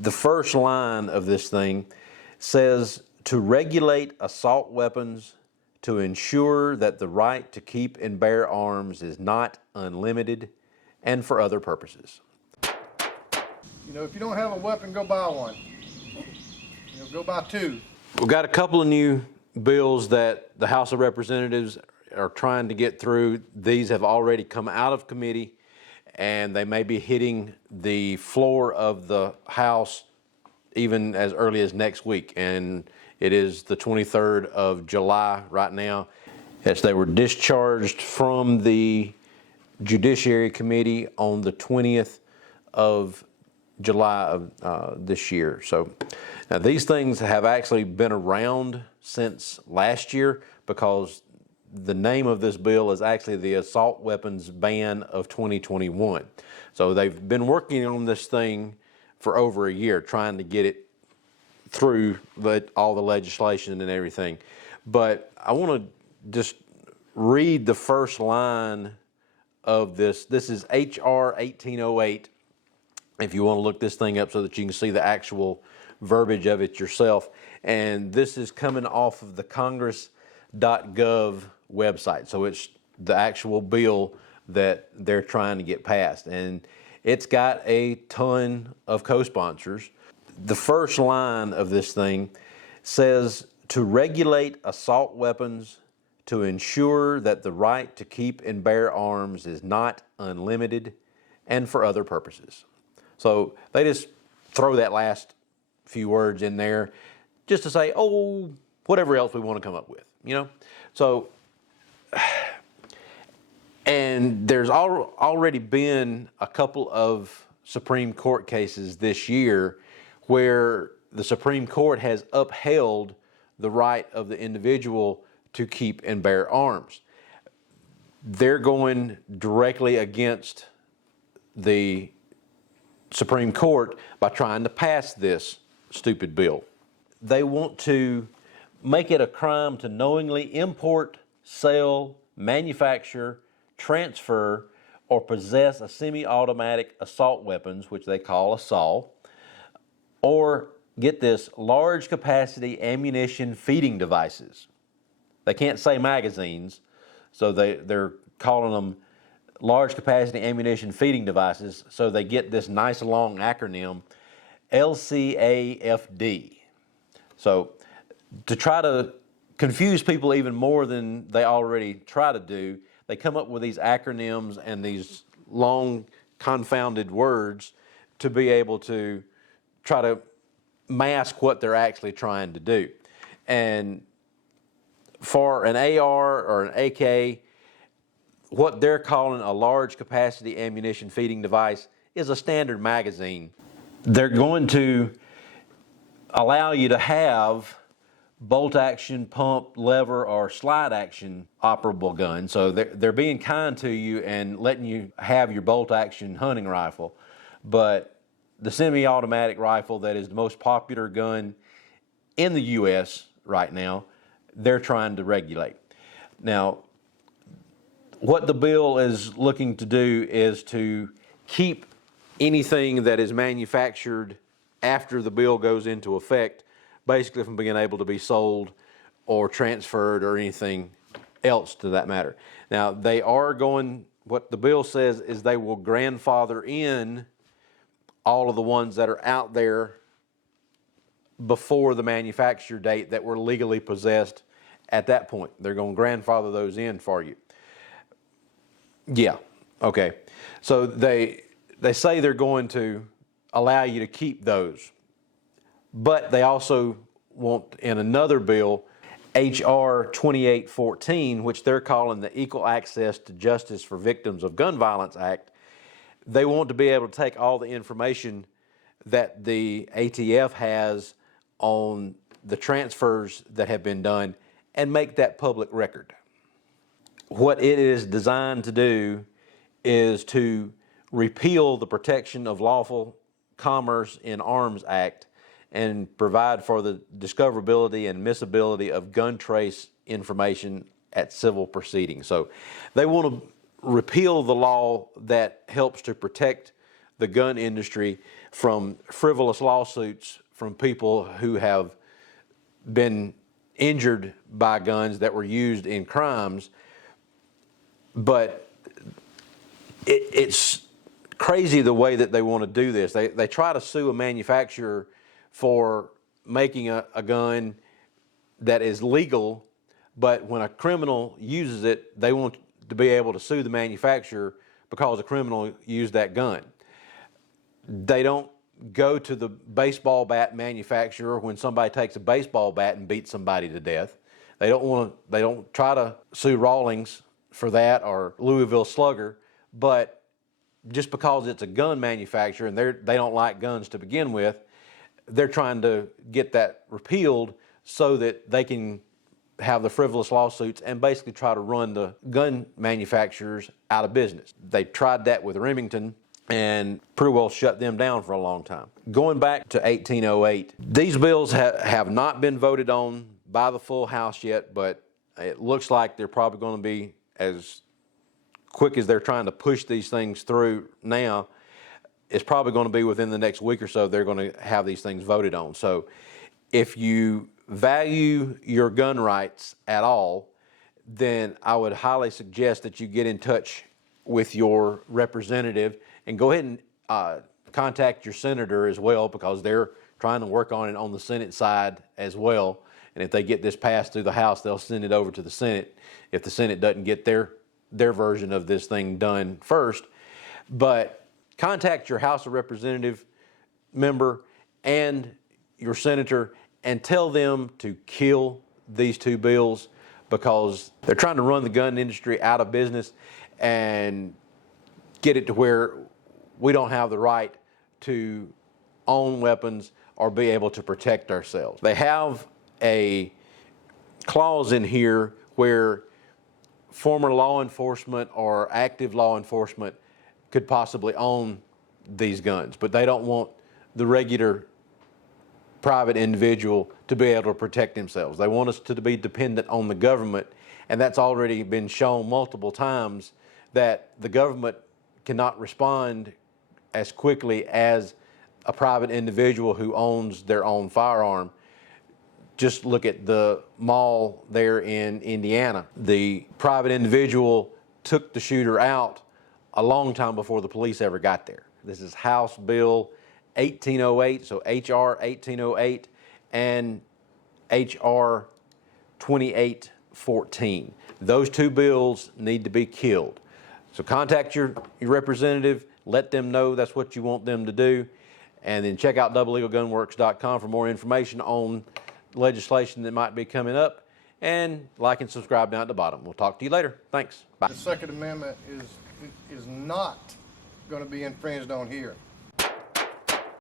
The first line of this thing says to regulate assault weapons to ensure that the right to keep and bear arms is not unlimited and for other purposes. You know, if you don't have a weapon, go buy one. Go buy two. We've got a couple of new bills that the House of Representatives are trying to get through. These have already come out of committee, and they may be hitting the floor of the House even as early as next week. And it is the 23rd of July right now. Yes, they were discharged from the Judiciary Committee on the 20th of July of this year. So now these things have actually been around since last year, because the name of this bill is actually the Assault Weapons Ban of 2021. So they've been working on this thing for over a year, trying to get it through all the legislation and everything. But I want to just read the first line of this. This is H.R. 1808. If you want to look this thing up so that you can see the actual verbiage of it yourself. And this is coming off of the congress.gov website. So it's the actual bill that they're trying to get passed. And it's got a ton of co-sponsors. The first line of this thing says to regulate assault weapons to ensure that the right to keep and bear arms is not unlimited and for other purposes. So they just throw that last few words in there just to say, oh, whatever else we want to come up with, you know? So, and there's already been a couple of Supreme Court cases this year where the Supreme Court has upheld the right of the individual to keep and bear arms. They're going directly against the Supreme Court by trying to pass this stupid bill. They want to make it a crime to knowingly import, sell, manufacture, transfer, or possess a semi-automatic assault weapons, which they call assault, or get this, large capacity ammunition feeding devices. They can't say magazines, so they're calling them large capacity ammunition feeding devices, so they get this nice long acronym, LCAFD. So to try to confuse people even more than they already try to do, they come up with these acronyms and these long confounded words to be able to try to mask what they're actually trying to do. And for an AR or an AK, what they're calling a large capacity ammunition feeding device is a standard magazine. They're going to allow you to have bolt action, pump, lever, or slide action operable gun. So they're being kind to you and letting you have your bolt action hunting rifle. But the semi-automatic rifle that is the most popular gun in the U.S. right now, they're trying to regulate. Now, what the bill is looking to do is to keep anything that is manufactured after the bill goes into effect, basically from being able to be sold or transferred or anything else to that matter. Now, they are going, what the bill says is they will grandfather in all of the ones that are out there before the manufacture date that were legally possessed at that point. They're going to grandfather those in for you. Yeah, okay. So they say they're going to allow you to keep those, but they also want in another bill, H.R. 2814, which they're calling the Equal Access to Justice for Victims of Gun Violence Act. They want to be able to take all the information that the ATF has on the transfers that have been done and make that public record. What it is designed to do is to repeal the Protection of Lawful Commerce in Arms Act and provide for the discoverability and admissibility of gun trace information at civil proceedings. So they want to repeal the law that helps to protect the gun industry from frivolous lawsuits from people who have been injured by guns that were used in crimes. But it's crazy the way that they want to do this. They try to sue a manufacturer for making a gun that is legal, but when a criminal uses it, they want to be able to sue the manufacturer because a criminal used that gun. They don't go to the baseball bat manufacturer when somebody takes a baseball bat and beats somebody to death. They don't try to sue Rawlings for that, or Louisville Slugger, but just because it's a gun manufacturer and they don't like guns to begin with, they're trying to get that repealed so that they can have the frivolous lawsuits and basically try to run the gun manufacturers out of business. They tried that with Remington and pretty well shut them down for a long time. Going back to 1808, these bills have not been voted on by the full House yet, but it looks like they're probably going to be, as quick as they're trying to push these things through now, it's probably going to be within the next week or so they're going to have these things voted on. So if you value your gun rights at all, then I would highly suggest that you get in touch with your representative and go ahead and contact your senator as well, because they're trying to work on it on the Senate side as well. And if they get this passed through the House, they'll send it over to the Senate if the Senate doesn't get their version of this thing done first. But contact your House of Representative member and your senator and tell them to kill these two bills, because they're trying to run the gun industry out of business and get it to where we don't have the right to own weapons or be able to protect ourselves. They have a clause in here where former law enforcement or active law enforcement could possibly own these guns, but they don't want the regular private individual to be able to protect themselves. They want us to be dependent on the government, and that's already been shown multiple times that the government cannot respond as quickly as a private individual who owns their own firearm. Just look at the mall there in Indiana. The private individual took the shooter out a long time before the police ever got there. This is House Bill 1808, so HR 1808 and HR 2814. Those two bills need to be killed. So contact your representative, let them know that's what you want them to do, and then check out doublelegalgunworks.com for more information on legislation that might be coming up, and like and subscribe down at the bottom. We'll talk to you later. Thanks. Bye. The Second Amendment is not going to be infringed on here.